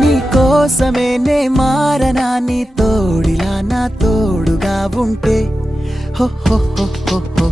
నీకోసమే నే మారనా నీ తోడిలా నా తోడుగా ఉంటే హో హో హో హో హో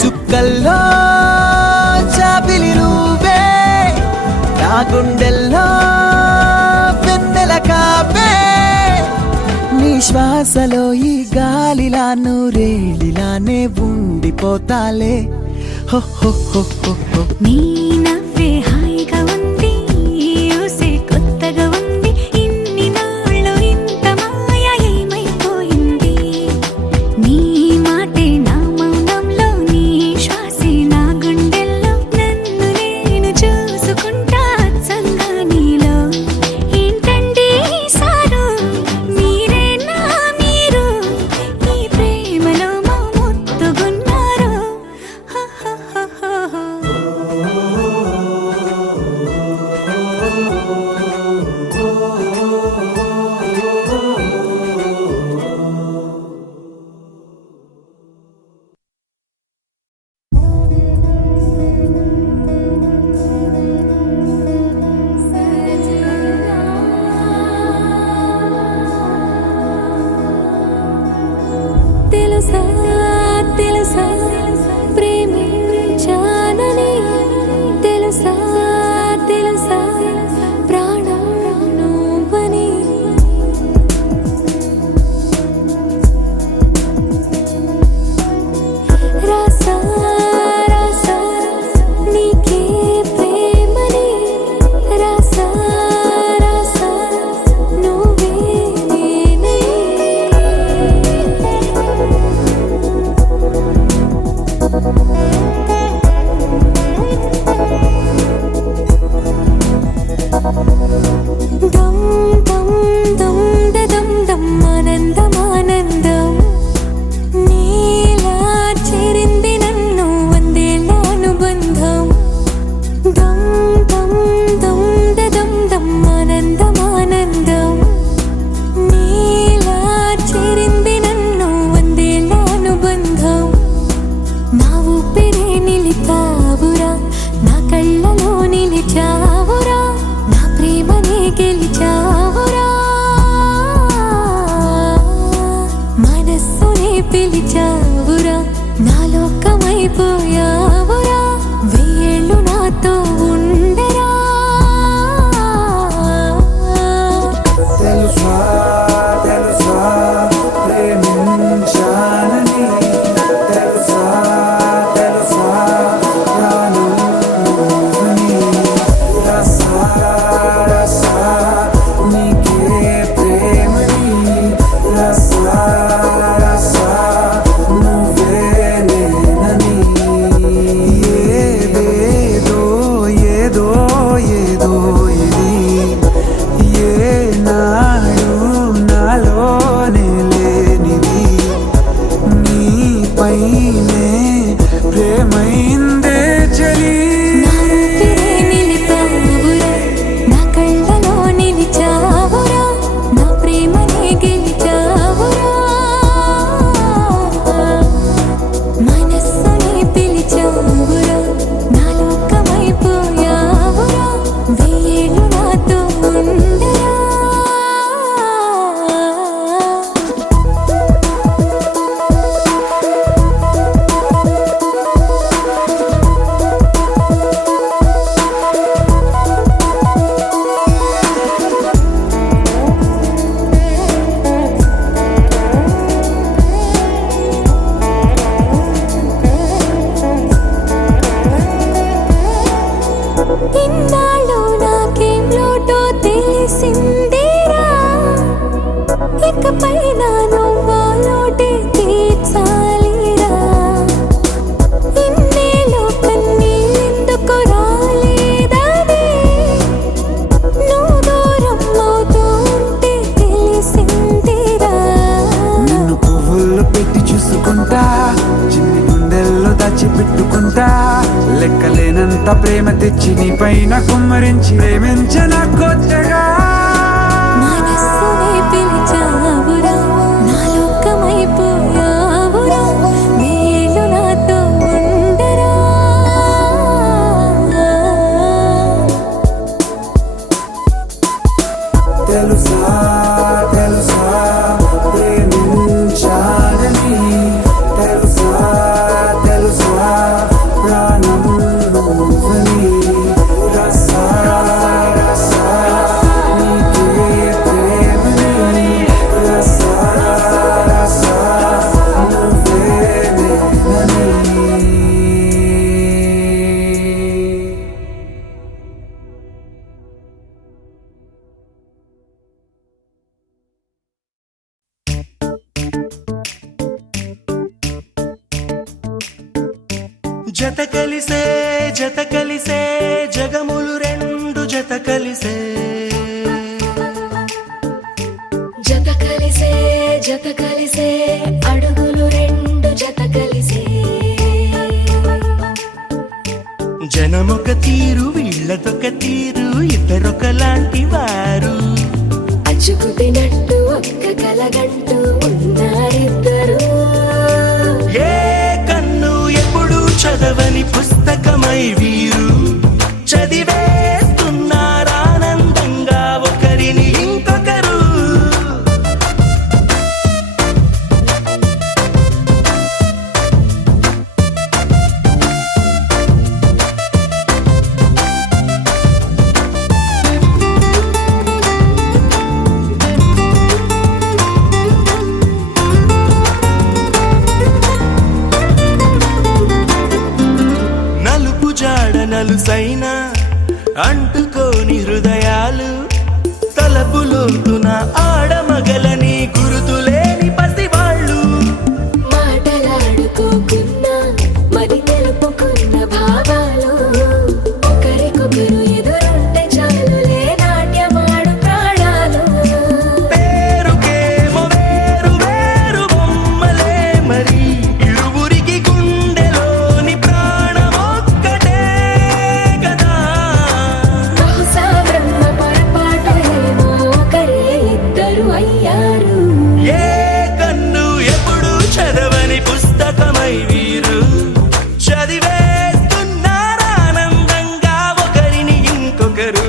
చుక్కల్లో చాపిలి నువ్వే నా గుండెల్లో వెన్నెల కాపే నీ శ్వాసలో ఈ గాలిలా నూరేలిలానే ఉండిపోతాలే హో హో హో హో హో నీ నవ్వే హాయిగా ఉంది ఊసే కొత్తగా ఉంది ఇన్ని నాళ్ళు ఇంత మాయ ఏమైపోయింది నీ మాటే నా మౌనంలో నీ శ్వాసే నా గుండెల్లో నన్ను నేను చూసుకుంటా అచ్చంగా నీలో ఏంటండి సారు మీరే నా మీరు ఈ ప్రేమలో మా ముత్తుగున్నారు హ హ హ హ హ ఇకపైనా నువ్వా లోటే తీర్చాలిరా ఇన్నేళ్ళు కన్నీళ్ళెందుకు రాలేదని నువ్వు దూరం అవుతూ ఉంటే తెలిసిందిరా నిన్ను పువ్వుల్లో పెట్టి చూసుకుంటా చిన్ని గుండెల్లో దాచిపెట్టుకుంటా లెక్కలేనంత ప్రేమ తెచ్చి నీ పైన కుమ్మరించి ప్రేమించిన కొత్తగా మనస్సునే పిలిచావురా నా లోకమైపోయావురా వేళ్ళు నాతో ఉండరా తెలుసా తెలుసా ప్రేమించాలని తెలుసా తెలుసా ప్రాణం నువ్వని రసా రసా నీకే ప్రేమని రసా రసా నువ్వే నేనని జత కలిసే జగములు రెండు జత కలిసే జత కలిసే అడుగులు రెండు జత కలిసే జనమొక తీరు వీళ్ళదొక తీరు ఇద్దరొకలాంటి వారు అచ్చుకుతినట్టు ఒక్క కలగంటూ ఉన్నారిద్దరు ఏ కన్ను ఎప్పుడు చదవని పుస్తకమై వీరు చదివేస్తున్నారానందంగా ఒకరిని ఇంకొకరు నలుపు జాడ నలుసైనా అంటుకోని హృదయాలు తలపులోతున ఆడమగలని గురుతులేని పసివాళ్ళు మాటలాడుకోకున్నా మరి తెలుపుకున్న భావాలు ఒకరికొకరు ఎదురుంటే చాలులే నాట్యమాడు ప్రాణాలు పేరుకేమో వేరు వేరు బొమ్మలే మరి ఇరువురికి గుండెలోని ప్రాణమొక్కటే కదా బహుశా బ్రహ్మ పొరపాటు ఏమో ఒకరే ఇద్దరు అయ్యారు ఏ కన్ను ఎప్పుడు చదవని పుస్తకమై వీరు చదివేస్తున్నారానందంగా ఒకరిని ఇంకొకరు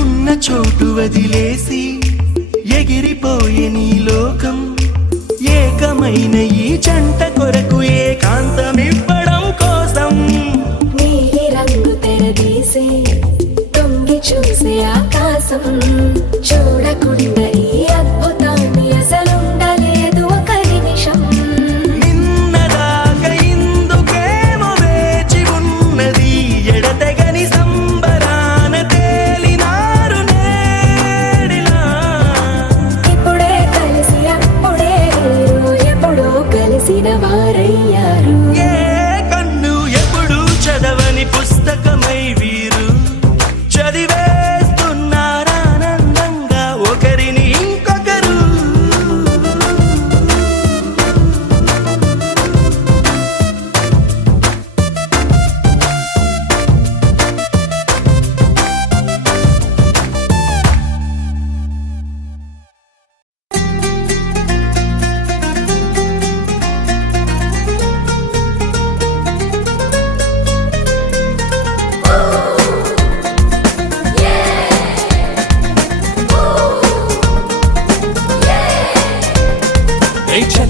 ఉన్న చోటు వదిలేసి ఎగిరిపోయే నీ లోకం ఏకమైన ఈ జంట కొరకు ఏకాంతమివ్వడం కోసం నీలి రంగు తెరదీసే తొంగి చూసే ఆకాశం చూడకుండా ఈ అద్భుతాన్ని అసలుండలేదు ఒక నిమిషం నిన్నదాకా ఇందుకేమో వేచి ఉన్నది ఎడతెగని సంబరాన తేలినారు నేడిలా ఇప్పుడే కలిసి అప్పుడే ఎప్పుడో కలిసిన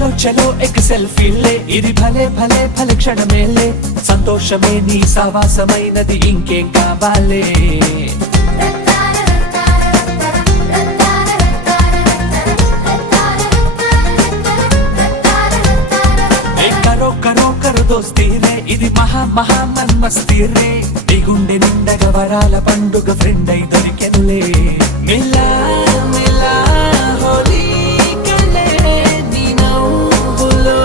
చలో చలో ఎక్ సెల్ఫీలే ఇది భలే భలే భలే క్షణమేలే సంతోషమే నీ సావాసమైనది ఇంకేం కావాలే ఏ కరో కరో కరో దోస్తీ రే ఇది మహా మహా మన్మస్తీ రే నీ గుండె నిండగ వరాల పండుగ ఫ్రెండ్ అయి దొరికెనులే మిలా మిలా హోలీ కలే నీ నవ్వులో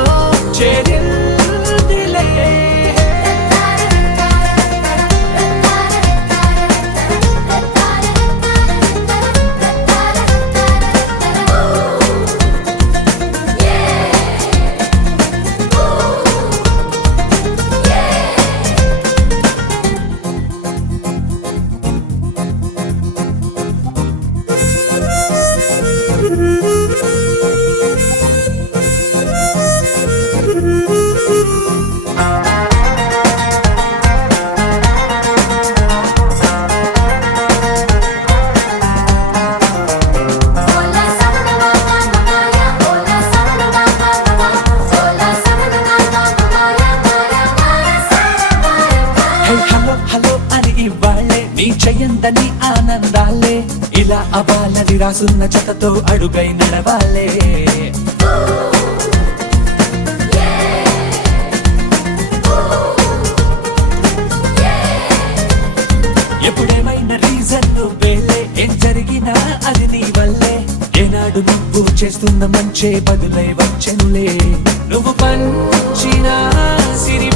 చేరిందిలే హలో హలో అని ఇవ్వాళ్ళే నీ చెయ్యందని ఆనందాలే ఇలా అవ్వాలని రాసున్న చెతతో అడుగై నడవాలే ఎప్పుడేమైనా రీజన్ నువ్వేలే ఏం జరిగినా అది నీ వల్లే ఏనాడు నువ్వు చేస్తున్న మంచే బదులై వచ్చనులే నువ్వు పంచిన సిరి